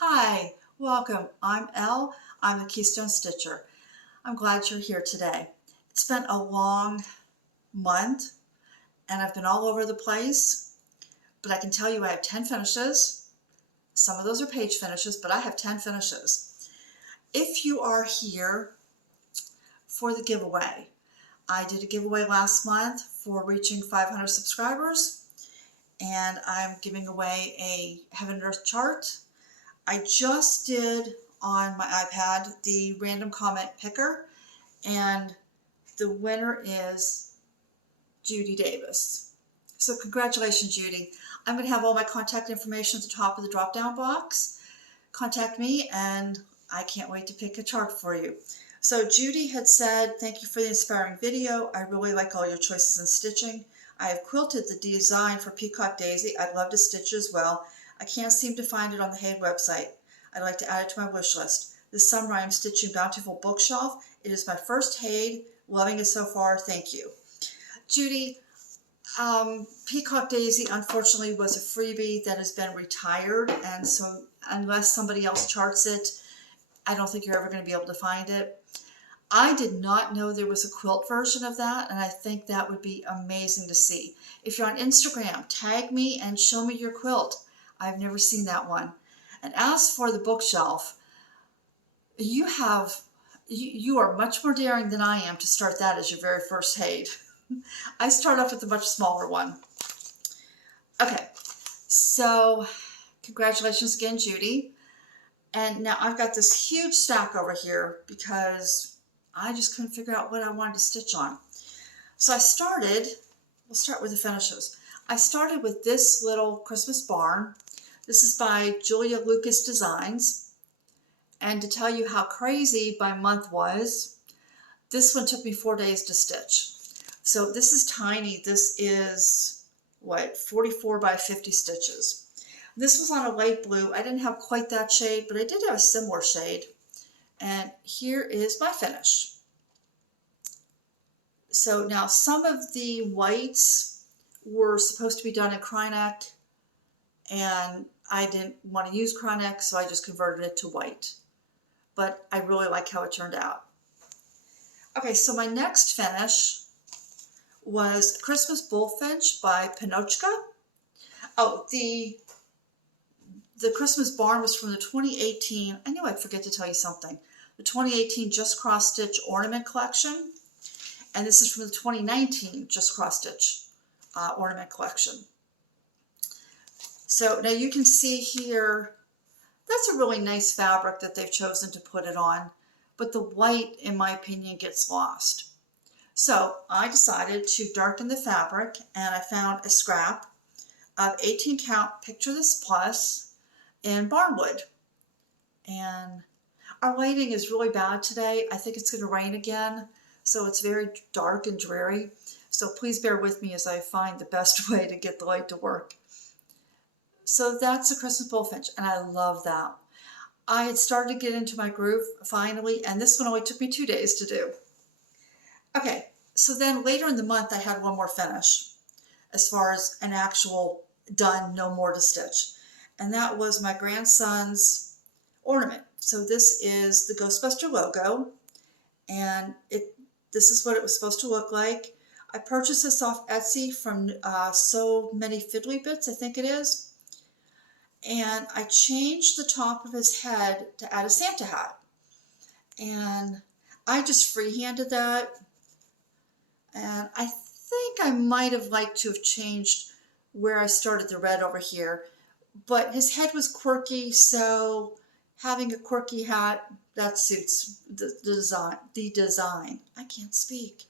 Hi, welcome. I'm Elle. I'm the Keystone Stitcher. I'm glad you're here today. It's been a long month and I've been all over the place, but I can tell you I have 10 finishes. Some of those are page finishes, but I have 10 finishes. If you are here for the giveaway, I did a giveaway last month for reaching 500 subscribers, and I'm giving away a Heaven and Earth chart. I just did on my iPad the random comment picker, and the winner is Judy Davis. So congratulations, Judy. I'm going to have all my contact information at the top of the drop-down box. Contact me, and I can't wait to pick a chart for you. So Judy had said, thank you for the inspiring video. I really like all your choices in stitching. I have quilted the design for Peacock Daisy. I'd love to stitch as well. I can't seem to find it on the Haid website. I'd like to add it to my wish list. This summer I am stitching Bountiful Bookshelf. It is my first Haid. Loving it so far. Thank you. Judy, Peacock Daisy unfortunately was a freebie that has been retired, and so unless somebody else charts it, I don't think you're ever going to be able to find it. I did not know there was a quilt version of that, and I think that would be amazing to see. If you're on Instagram, tag me and show me your quilt. I've never seen that one. And as for the bookshelf, you are much more daring than I am to start that as your very first Haid. I start off with a much smaller one. Okay, so congratulations again, Judy. And now I've got this huge stack over here because I just couldn't figure out what I wanted to stitch on. So I started, we'll start with the finishes. I started with this little Christmas barn. This is by Julia Lucas Designs. And to tell you how crazy my month was, this one took me 4 days to stitch. So this is tiny. This is, what, 44 by 50 stitches. This was on a light blue. I didn't have quite that shade, but I did have a similar shade. And here is my finish. So now some of the whites were supposed to be done in Kryneck, and I didn't want to use Kryneck, so I just converted it to white. But I really like how it turned out. Okay, so my next finish was Christmas Bullfinch by Punochka. Oh, the Christmas barn was from the 2018, I knew I'd forget to tell you something, the 2018 Just Cross Stitch Ornament Collection. And this is from the 2019 Just Cross Stitch Ornament Collection. So now you can see here, that's a really nice fabric that they've chosen to put it on, but the white, in my opinion, gets lost. So I decided to darken the fabric, and I found a scrap of 18 count Picture This Plus in Barnwood. And our lighting is really bad today. I think it's going to rain again, so it's very dark and dreary. So please bear with me as I find the best way to get the light to work. So that's a Christmas Bullfinch, and I love that. I had started to get into my groove finally, and this one only took me 2 days to do. Okay, so then later in the month I had one more finish as far as an actual done, no more to stitch. And that was my grandson's ornament. So this is the Ghostbuster logo, and this is what it was supposed to look like. I purchased this off Etsy from SoManyFiddlyBits, I think it is. And I changed the top of his head to add a Santa hat. And I just freehanded that. And I think I might have liked to have changed where I started the red over here. But his head was quirky, so having a quirky hat, that suits the design. I can't speak.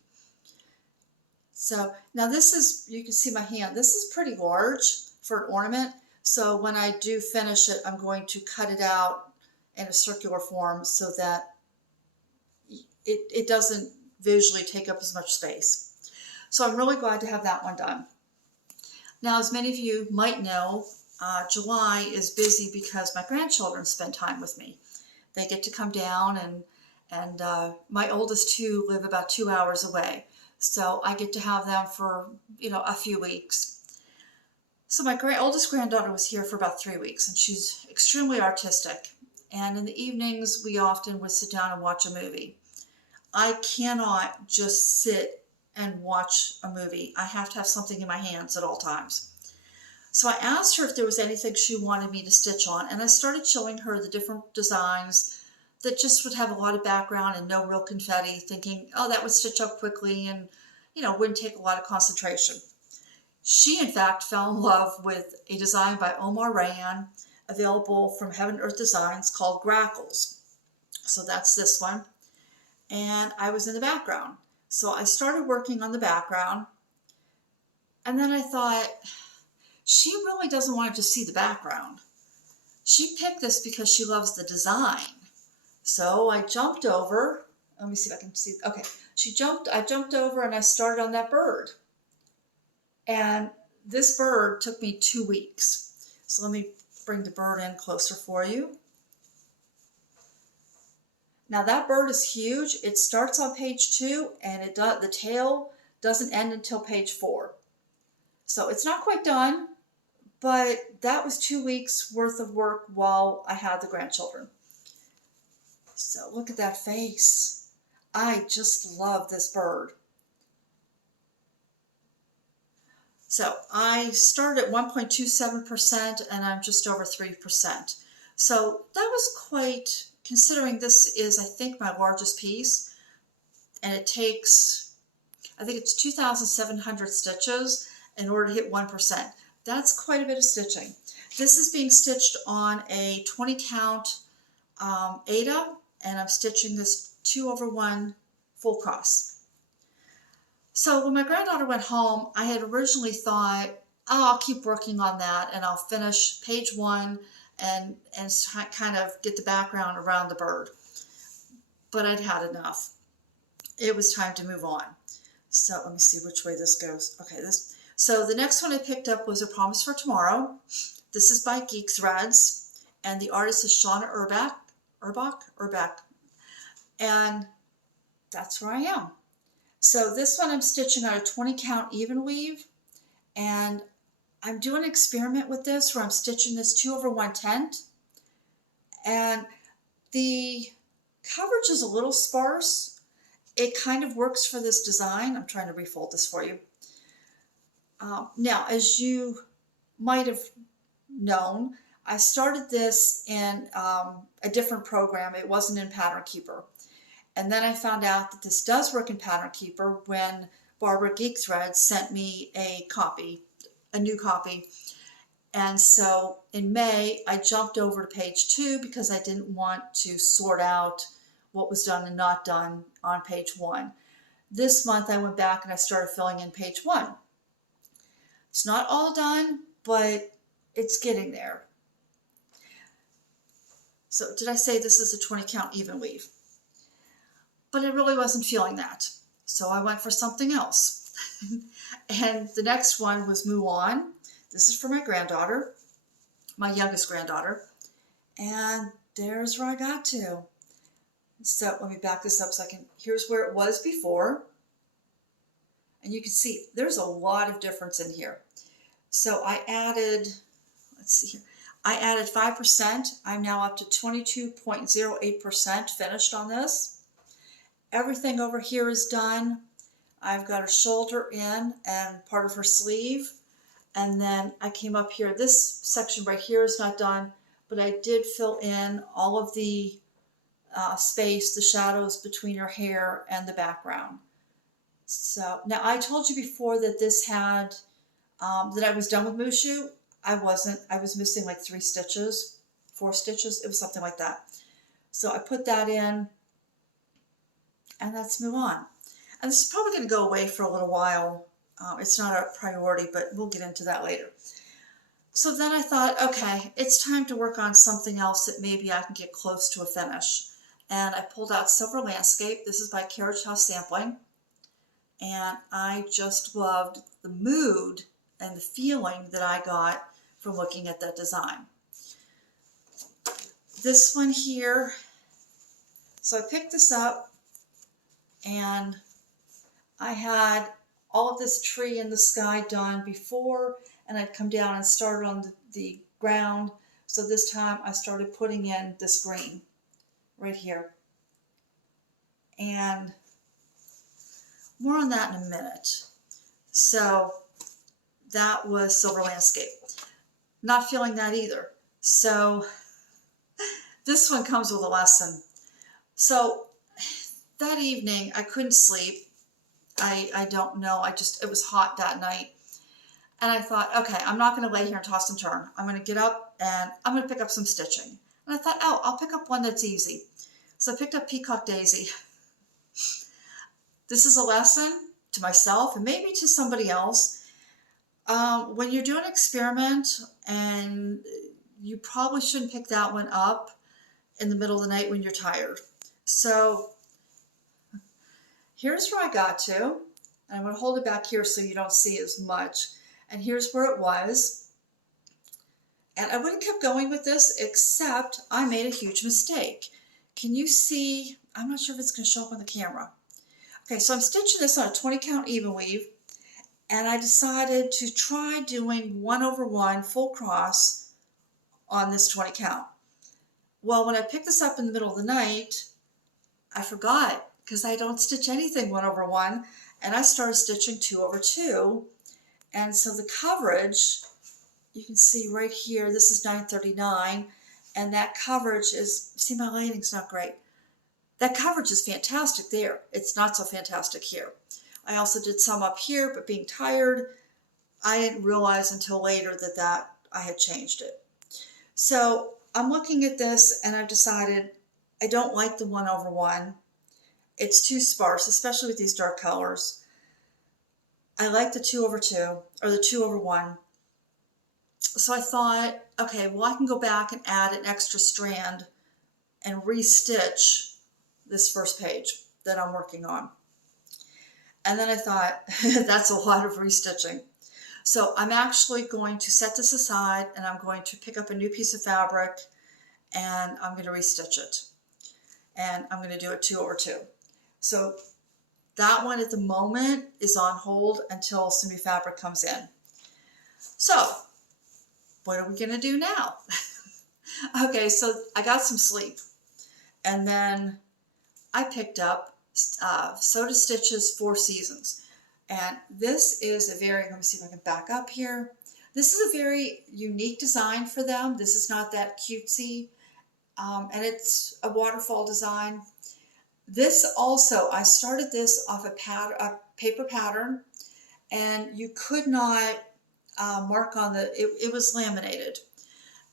So now this is, you can see my hand, this is pretty large for an ornament. So when I do finish it, I'm going to cut it out in a circular form so that it doesn't visually take up as much space. So I'm really glad to have that one done. Now, as many of you might know, July is busy because my grandchildren spend time with me. They get to come down, and my oldest two live about 2 hours away. So I get to have them for, a few weeks. So my oldest granddaughter was here for about 3 weeks, and she's extremely artistic. And in the evenings, we often would sit down and watch a movie. I cannot just sit and watch a movie. I have to have something in my hands at all times. So I asked her if there was anything she wanted me to stitch on, and I started showing her the different designs that just would have a lot of background and no real confetti, thinking, oh, that would stitch up quickly and, wouldn't take a lot of concentration. She, in fact, fell in love with a design by Omar Rayyan, available from Heaven and Earth Designs, called Grackles. So that's this one. And I was in the background. So I started working on the background. And then I thought, she really doesn't want to just see the background. She picked this because she loves the design. So I jumped over. Let me see if I can see. Okay. I jumped over and I started on that bird. And this bird took me 2 weeks. So let me bring the bird in closer for you. Now that bird is huge. It starts on page 2 and the tail doesn't end until page 4. So it's not quite done, but that was 2 weeks worth of work while I had the grandchildren. So look at that face. I just love this bird. So I started at 1.27% and I'm just over 3%. So that was quite, considering this is, I think, my largest piece, and it takes, I think it's 2,700 stitches in order to hit 1%. That's quite a bit of stitching. This is being stitched on a 20 count aida, and I'm stitching this 2/1 full cross. So when my granddaughter went home, I had originally thought, oh, I'll keep working on that and I'll finish page 1 and kind of get the background around the bird. But I'd had enough. It was time to move on. So let me see which way this goes. Okay, so the next one I picked up was A Promise for Tomorrow. This is by Geek Threads, and the artist is Shawna Erback. And that's where I am. So this one I'm stitching on a 20 count even weave, and I'm doing an experiment with this where I'm stitching this 2/1 tent, and the coverage is a little sparse. It kind of works for this design. I'm trying to refold this for you. Now, as you might have known, I started this in a different program. It wasn't in Pattern Keeper. And then I found out that this does work in Pattern Keeper when Barbara Geek Threads sent me a new copy. And so in May, I jumped over to page 2 because I didn't want to sort out what was done and not done on page 1. This month I went back and I started filling in page 1. It's not all done, but it's getting there. So did I say this is a 20 count even weave? But I really wasn't feeling that. So I went for something else. And the next one was Mulan. This is for my granddaughter, my youngest granddaughter. And there's where I got to. So let me back this up so I can, here's where it was before. And you can see there's a lot of difference in here. So I added, let's see here. I added 5%. I'm now up to 22.08% finished on this. Everything over here is done. I've got her shoulder in and part of her sleeve. And then I came up here. This section right here is not done, but I did fill in all of the space, the shadows between her hair and the background. So now I told you before that this had, that I was done with Mushu. I wasn't. I was missing like 4 stitches. It was something like that. So I put that in, and let's move on. And this is probably going to go away for a little while. It's not a priority, but we'll get into that later. So then I thought, okay, it's time to work on something else that maybe I can get close to a finish. And I pulled out Silver Landscape. This is by Carriage House Sampling. And I just loved the mood and the feeling that I got from looking at that design. This one here, so I picked this up and I had all of this tree in the sky done before, and I'd come down and start on the ground. So this time I started putting in this green right here. And more on that in a minute. So that was Silver Landscape. Not feeling that either. So this one comes with a lesson. So that evening I couldn't sleep. I don't know. It was hot that night. And I thought, okay, I'm not going to lay here and toss and turn. I'm going to get up and I'm going to pick up some stitching. And I thought, oh, I'll pick up one that's easy. So I picked up Peacock Daisy. This is a lesson to myself and maybe to somebody else. When you're doing an experiment, and you probably shouldn't pick that one up in the middle of the night when you're tired. So here's where I got to. I'm going to hold it back here so you don't see as much. And here's where it was. And I would have kept going with this, except I made a huge mistake. Can you see? I'm not sure if it's going to show up on the camera. Okay, so I'm stitching this on a 20 count even weave. And I decided to try doing 1/1 full cross on this 20 count. Well, when I picked this up in the middle of the night, I forgot, because I don't stitch anything 1/1, and I started stitching 2/2. And so the coverage, you can see right here, this is 939, and that coverage is, see, my lighting's not great. That coverage is fantastic there. It's not so fantastic here. I also did some up here, but being tired, I didn't realize until later that I had changed it. So I'm looking at this and I've decided I don't like the 1/1. It's too sparse, especially with these dark colors. I like the 2/2 or the 2/1. So I thought, okay, well, I can go back and add an extra strand and restitch this first page that I'm working on. And then I thought, that's a lot of restitching. So I'm actually going to set this aside and I'm going to pick up a new piece of fabric and I'm going to restitch it. And I'm going to do it 2/2. So that one at the moment is on hold until some new fabric comes in. So what are we going to do now? Okay, so I got some sleep. And then I picked up Soda Stitch's 4 Seasons. And this is a very, let me see if I can back up here. This is a very unique design for them. This is not that cutesy. And it's a waterfall design. This also, I started this off a paper pattern, and you could not mark on it was laminated.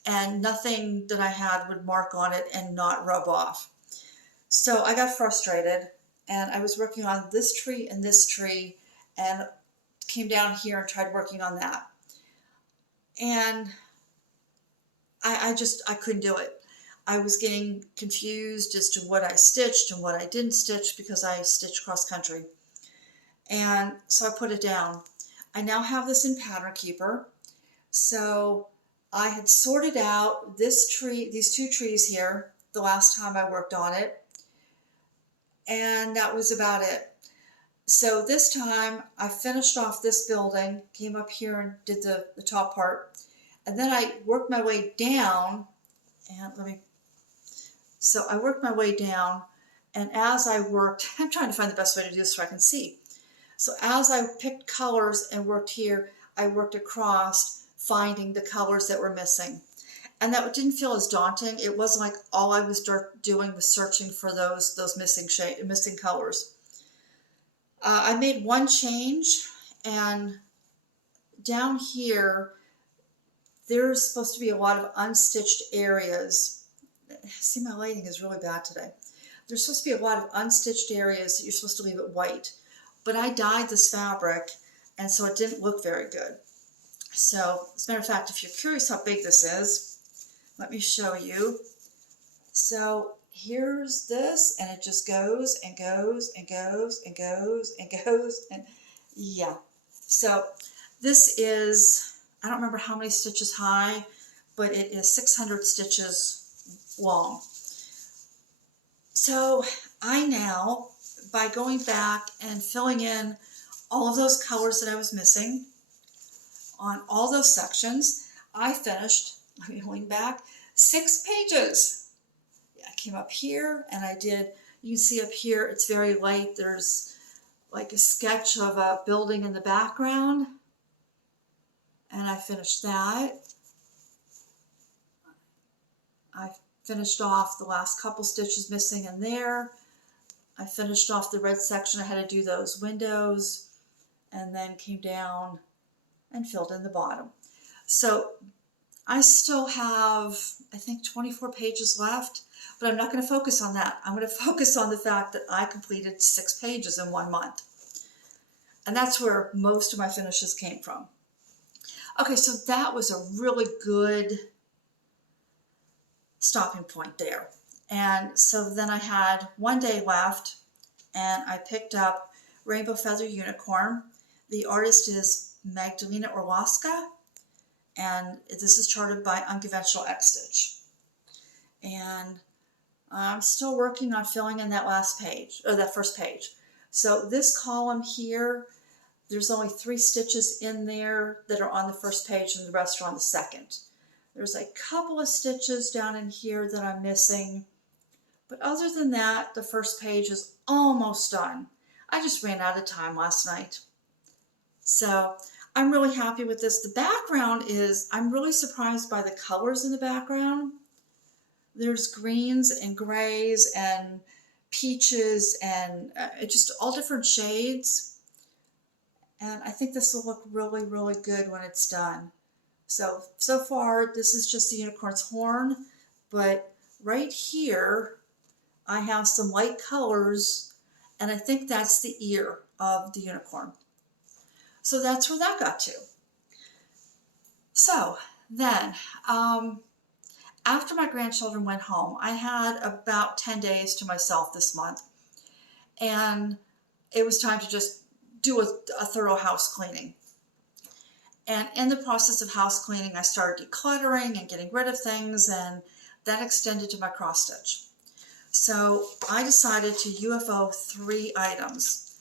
And nothing that I had would mark on it and not rub off. So I got frustrated, and I was working on this tree and this tree, and came down here and tried working on that. And I couldn't do it. I was getting confused as to what I stitched and what I didn't stitch because I stitched cross country. And so I put it down. I now have this in Pattern Keeper. So I had sorted out this tree, these 2 trees here, the last time I worked on it. And that was about it. So this time I finished off this building, came up here and did the top part. And then I worked my way down, and I worked my way down, and as I worked, I'm trying to find the best way to do this so I can see. So as I picked colors and worked here, I worked across, finding the colors that were missing. And that didn't feel as daunting. It wasn't like all I was doing was searching for those missing colors. I made one change, and down here, there's supposed to be a lot of unstitched areas. See, my lighting is really bad today. There's supposed to be a lot of unstitched areas that you're supposed to leave it white. But I dyed this fabric, and so it didn't look very good. So, as a matter of fact, if you're curious how big this is, let me show you. So here's this, and it just goes and goes and goes and goes and goes, and yeah. So this is, I don't remember how many stitches high, but it is 600 stitches long. So I now, by going back and filling in all of those colors that I was missing, on all those sections, I finished, let me lean back, 6 pages. I came up here and I did, you can see up here, it's very light. There's like a sketch of a building in the background. And I finished that. I finished off the last couple stitches missing in there. I finished off the red section. I had to do those windows and then came down and filled in the bottom. So I still have, I think, 24 pages left, but I'm not going to focus on that. I'm going to focus on the fact that I completed 6 pages in 1 month. And that's where most of my finishes came from. Okay, so that was a really good stopping point there. And so then I had 1 day left and I picked up Rainbow Feather Unicorn. The artist is Magdalena Orlowska, and this is charted by Unconventional X-Stitch. And I'm still working on filling in that last page, or that first page. So this column here, there's only 3 stitches in there that are on the first page and the rest are on the second. There's a couple of stitches down in here that I'm missing. But other than that, the first page is almost done. I just ran out of time last night. So I'm really happy with this. The background is, I'm really surprised by the colors in the background. There's greens and grays and peaches and just all different shades. And I think this will look really, really good when it's done. So far, this is just the unicorn's horn, but right here, I have some light colors, and I think that's the ear of the unicorn. So that's where that got to. So then, after my grandchildren went home, I had about 10 days to myself this month, and it was time to just do a thorough house cleaning. And in the process of house cleaning, I started decluttering and getting rid of things, and that extended to my cross stitch. So I decided to UFO 3 items.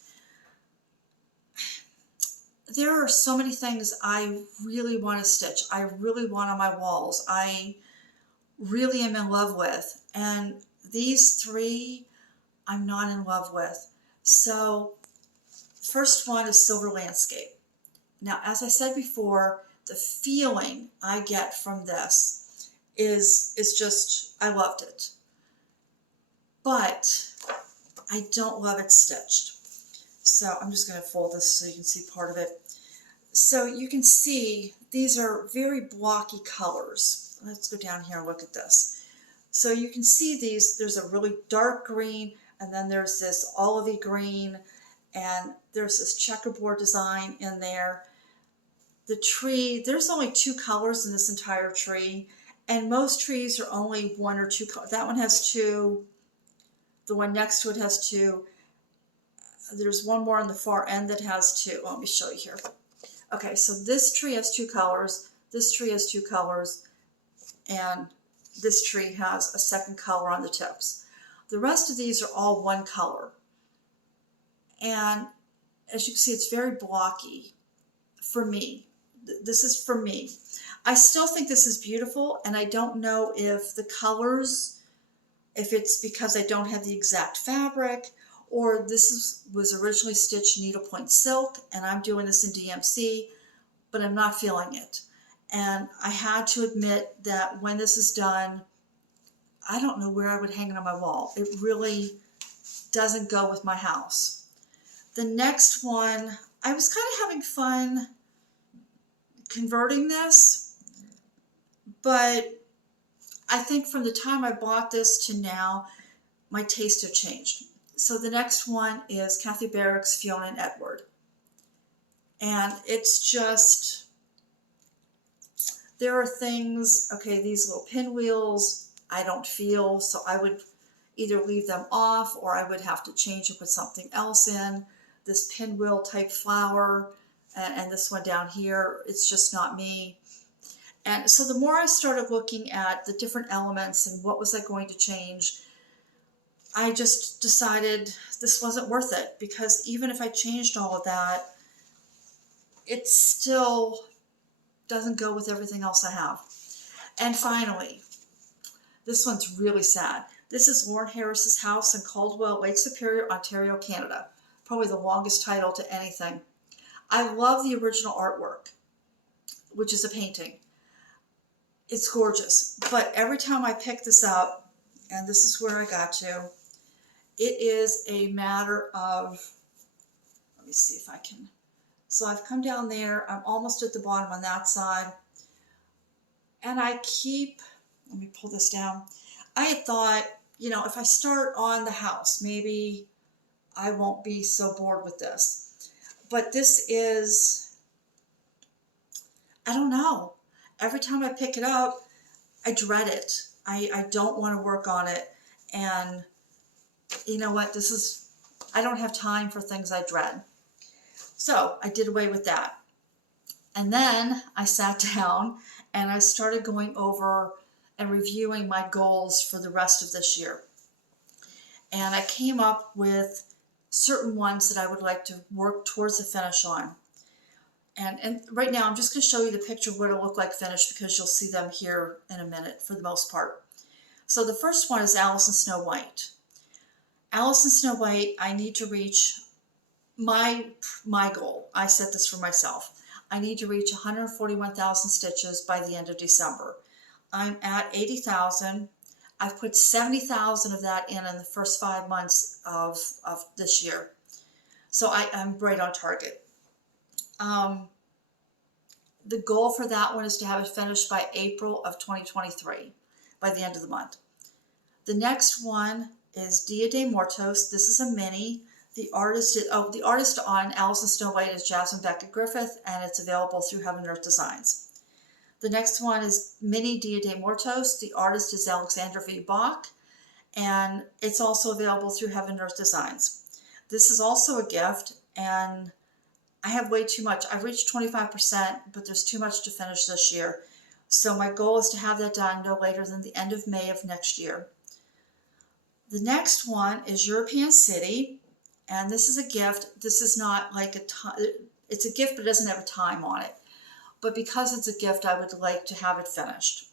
There are so many things I really want to stitch. I really want on my walls. I really am in love with. And these 3 I'm not in love with. So first one is Silver Landscape. Now, as I said before, the feeling I get from this is just, I loved it. But I don't love it stitched. So I'm just going to fold this so you can see part of it. So you can see these are very blocky colors. Let's go down here and look at this. So you can see these, there's a really dark green, and then there's this olivey green, and there's this checkerboard design in there. The tree, there's only 2 colors in this entire tree, and most trees are only 1 or 2 colors. That one has 2. The one next to it has 2. There's one more on the far end that has 2. Let me show you here. Okay, so this tree has 2 colors, this tree has 2 colors, and this tree has a second color on the tips. The rest of these are all 1 color. And as you can see, it's very blocky for me. This is for me. I still think this is beautiful, and I don't know if the colors, if it's because I don't have the exact fabric, or this was originally stitched needlepoint silk, and I'm doing this in DMC, but I'm not feeling it. And I had to admit that when this is done, I don't know where I would hang it on my wall. It really doesn't go with my house. The next one, I was kind of having fun converting this, but I think from the time I bought this to now, my tastes have changed. So the next one is Kathy Barrick's Fiona and Edward. And it's just, there are things, okay, these little pinwheels, I don't feel, so I would either leave them off or I would have to change and put something else in. This pinwheel type flower, and this one down here, it's just not me. And so the more I started looking at the different elements and what was I going to change, I just decided this wasn't worth it, because even if I changed all of that, it's still doesn't go with everything else I have. And finally, this one's really sad. This is Lauren Harris's house in Caldwell, Lake Superior, Ontario, Canada. Probably the longest title to anything. I love the original artwork, which is a painting. It's gorgeous. But every time I pick this up, and this is where I got to, it is a matter of, let me see if I can. So I've come down there. I'm almost at the bottom on that side. And I keep, let me pull this down. I had thought, you know, if I start on the house, maybe I won't be so bored with this. But this is, I don't know. Every time I pick it up, I dread it. I don't want to work on it. And you know what? This is, I don't have time for things I dread. So I did away with that. And then I sat down and I started going over and reviewing my goals for the rest of this year. And I came up with certain ones that I would like to work towards the finish on. And right now I'm just going to show you the picture of what it'll look like finished, because you'll see them here in a minute for the most part. So the first one is Alice and Snow White. Alice and Snow White, I need to reach my goal. I set this for myself. I need to reach 141,000 stitches by the end of December. I'm at 80,000. I've put 70,000 of that in the first 5 months of this year. So I'm right on target. The goal for that one is to have it finished by April of 2023, by the end of the month. The next one is Dia de Muertos. This is a mini. The artist on Alice and Snow White is Jasmine Beckett Griffith, and it's available through Heaven and Earth Designs. The next one is Mini Dia de Muertos. The artist is Alexander V. Bach, and it's also available through Heaven and Earth Designs. This is also a gift, and I have way too much. I've reached 25%, but there's too much to finish this year. So my goal is to have that done no later than the end of May of next year. The next one is European City, and this is a gift. This is not like it's a gift, but it doesn't have a time on it. But because it's a gift, I would like to have it finished.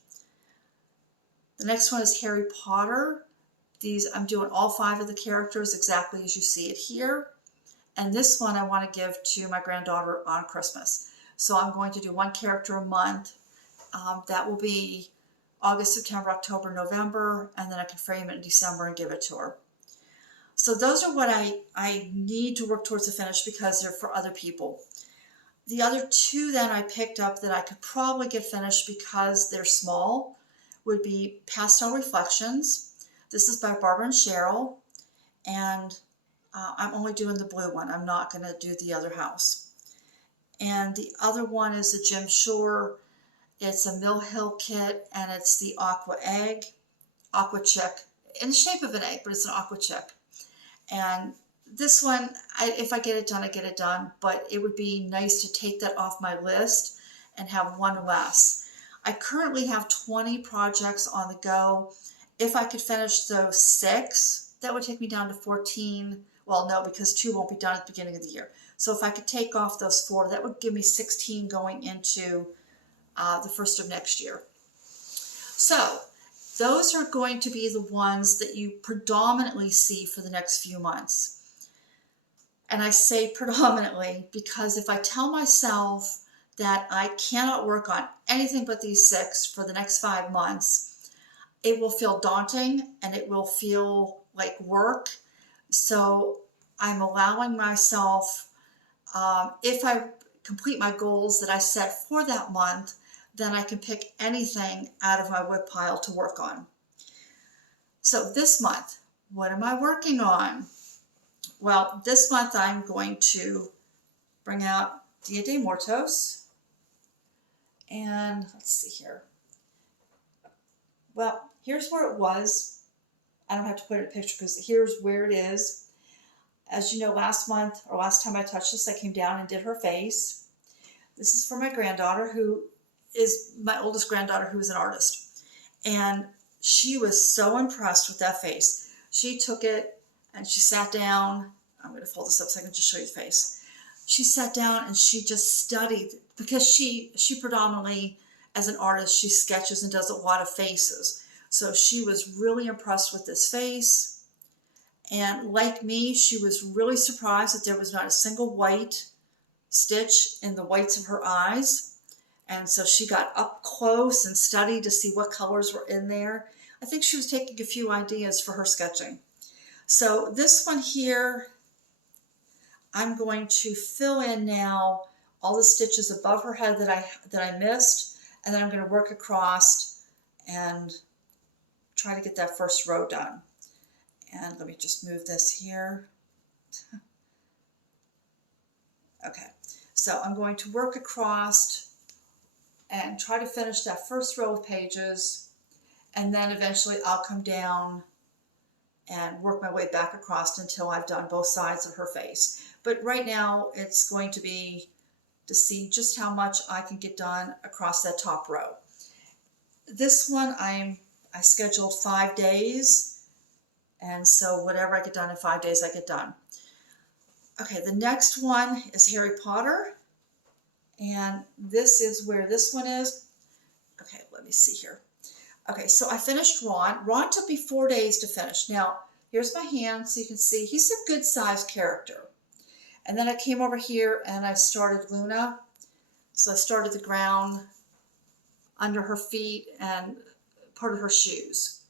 The next one is Harry Potter. I'm doing all 5 of the characters exactly as you see it here. And this one I want to give to my granddaughter on Christmas. So I'm going to do 1 character a month. That will be August, September, October, November, and then I can frame it in December and give it to her. So those are what I need to work towards the finish, because they're for other people. The other 2 then I picked up that I could probably get finished because they're small would be Pastel Reflections. This is by Barbara and Cheryl, and I'm only doing the blue one. I'm not going to do the other house. And the other one is the Jim Shore. It's a Mill Hill kit, and it's the Aqua Chick, in the shape of an egg, but it's an Aqua Chick. And this one, if I get it done, I get it done, but it would be nice to take that off my list and have 1 less. I currently have 20 projects on the go. If I could finish those 6, that would take me down to 14. Well, no, because 2 won't be done at the beginning of the year. So if I could take off those 4, that would give me 16 going into the first of next year. So those are going to be the ones that you predominantly see for the next few months. And I say predominantly because if I tell myself that I cannot work on anything but these 6 for the next 5 months, it will feel daunting and it will feel like work. So I'm allowing myself, if I complete my goals that I set for that month, then I can pick anything out of my WIP pile to work on. So this month, what am I working on? Well, this month I'm going to bring out Dia de Muertos. And let's see here. Well, here's where it was. I don't have to put it in a picture because here's where it is. As you know, last month or last time I touched this, I came down and did her face. This is for my granddaughter, who is my oldest granddaughter, who is an artist. And she was so impressed with that face. She took it and she sat down. I'm going to fold this up so I can just show you the face. she sat down and she just studied, because she predominantly, as an artist, she sketches and does a lot of faces. So she was really impressed with this face. And like me, she was really surprised that there was not a single white stitch in the whites of her eyes. And so she got up close and studied to see what colors were in there. I think she was taking a few ideas for her sketching. So this one here, I'm going to fill in now all the stitches above her head that I missed, and then I'm going to work across and try to get that first row done. And let me just move this here. Okay, so I'm going to work across and try to finish that first row of pages, and then eventually I'll come down and work my way back across until I've done both sides of her face. But right now it's going to be to see just how much I can get done across that top row. This one I scheduled 5 days, and so whatever I get done in 5 days, I get done. Okay, the next one is Harry Potter, and this is where this one is. Okay, let me see here. Okay, so I finished Ron. Ron took me 4 days to finish. Now, here's my hand, so you can see he's a good sized character. And then I came over here and I started Luna. So I started the ground under her feet and part of her shoes.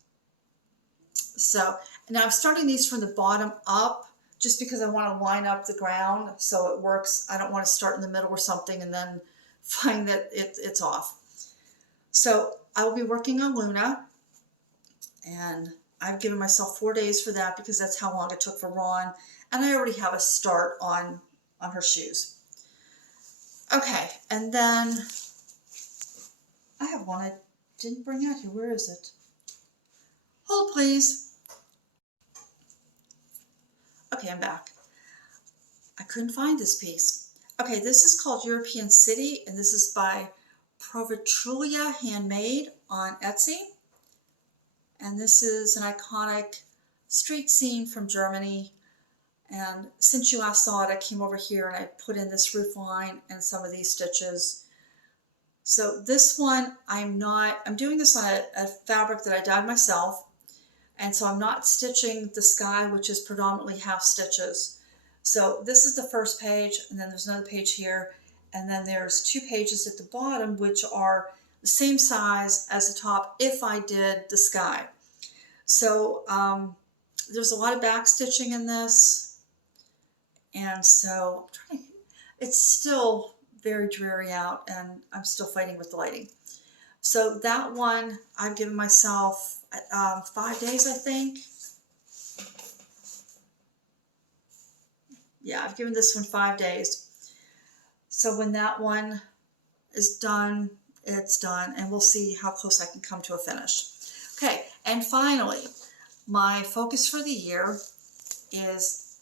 So now I'm starting these from the bottom up, just because I want to line up the ground so it works. I don't want to start in the middle or something and then find that it's off. So I will be working on Luna, and I've given myself 4 days for that because that's how long it took for Ron, and I already have a start on her shoes. Okay, and then I have one I didn't bring out here. Where is it? Hold, please. Okay, I'm back. I couldn't find this piece. Okay, this is called European City, and this is by Provitrulia Handmade on Etsy. And this is an iconic street scene from Germany. And since you last saw it, I came over here and I put in this roof line and some of these stitches. So this one, I'm doing this on a fabric that I dyed myself. And so I'm not stitching the sky, which is predominantly half stitches. So this is the first page, and then there's another page here. And then there's 2 pages at the bottom, which are the same size as the top if I did the sky. So there's a lot of back stitching in this. And so it's still very dreary out, and I'm still fighting with the lighting. So that one, I've given myself 5 days, I think. Yeah, I've given this one 5 days. So when that one is done, it's done, and we'll see how close I can come to a finish. Okay, and finally, my focus for the year is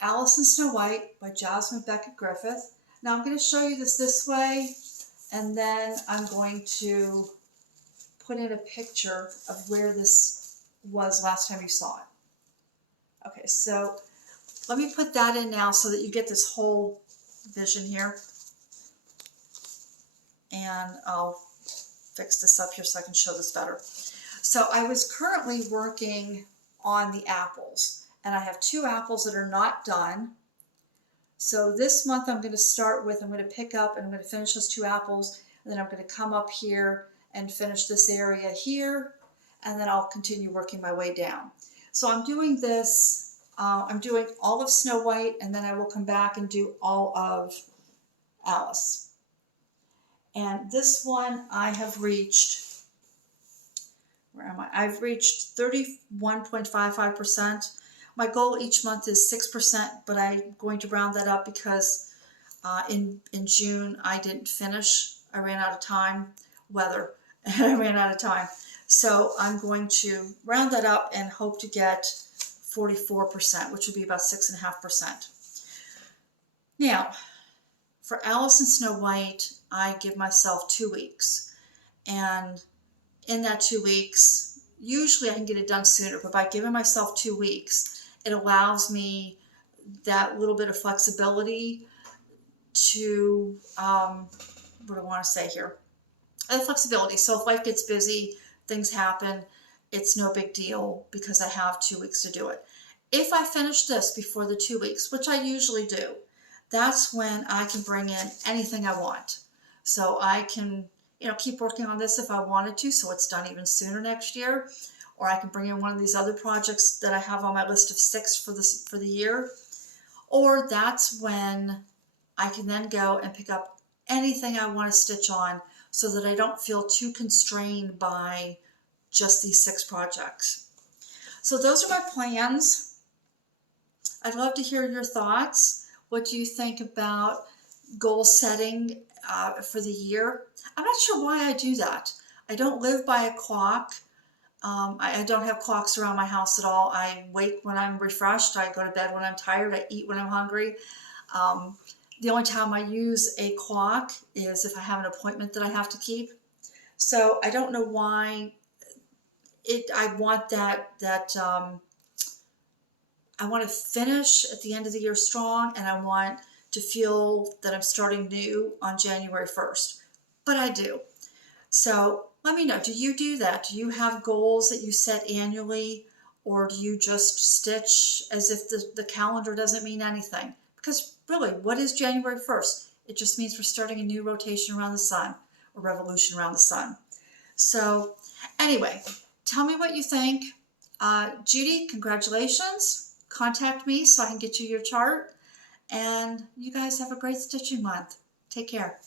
Alice in Snow White by Jasmine Beckett Griffith. Now I'm going to show you this way, and then I'm going to put in a picture of where this was last time you saw it. Okay, so let me put that in now so that you get this whole vision here. And I'll fix this up here so I can show this better. So I was currently working on the apples, and I have 2 apples that are not done. So this month I'm going to start with, I'm going to pick up and I'm going to finish those 2 apples, and then I'm going to come up here and finish this area here, and then I'll continue working my way down. So I'm doing this, I'm doing all of Snow White, and then I will come back and do all of Alice. And this one I have reached, where am I? I've reached 31.55%. My goal each month is 6%, but I'm going to round that up because in June I didn't finish. I ran out of time, weather, and I ran out of time. So I'm going to round that up and hope to get 44%, which would be about 6.5%. Now, for Alice in Snow White, I give myself 2 weeks. And in that 2 weeks, usually I can get it done sooner, but by giving myself 2 weeks, it allows me that little bit of flexibility to, what do I want to say here? Flexibility. So if life gets busy, things happen, it's no big deal because I have 2 weeks to do it. If I finish this before the 2 weeks, which I usually do, that's when I can bring in anything I want. So I can, keep working on this if I wanted to, so it's done even sooner next year. Or I can bring in one of these other projects that I have on my list of 6 for the year. Or that's when I can then go and pick up anything I want to stitch on so that I don't feel too constrained by just these 6 projects. So those are my plans. I'd love to hear your thoughts. What do you think about goal setting for the year? I'm not sure why I do that. I don't live by a clock. I don't have clocks around my house at all. I wake when I'm refreshed. I go to bed when I'm tired. I eat when I'm hungry. The only time I use a clock is if I have an appointment that I have to keep. So I don't know why I want I want to finish at the end of the year strong, and I want to feel that I'm starting new on January 1st. But I do. So let me know, do you do that? Do you have goals that you set annually, or do you just stitch as if the calendar doesn't mean anything? Because really, what is January 1st? It just means we're starting a new rotation around the sun, or revolution around the sun. So anyway, tell me what you think. Judy, congratulations. Contact me so I can get you your chart. And you guys have a great stitching month. Take care.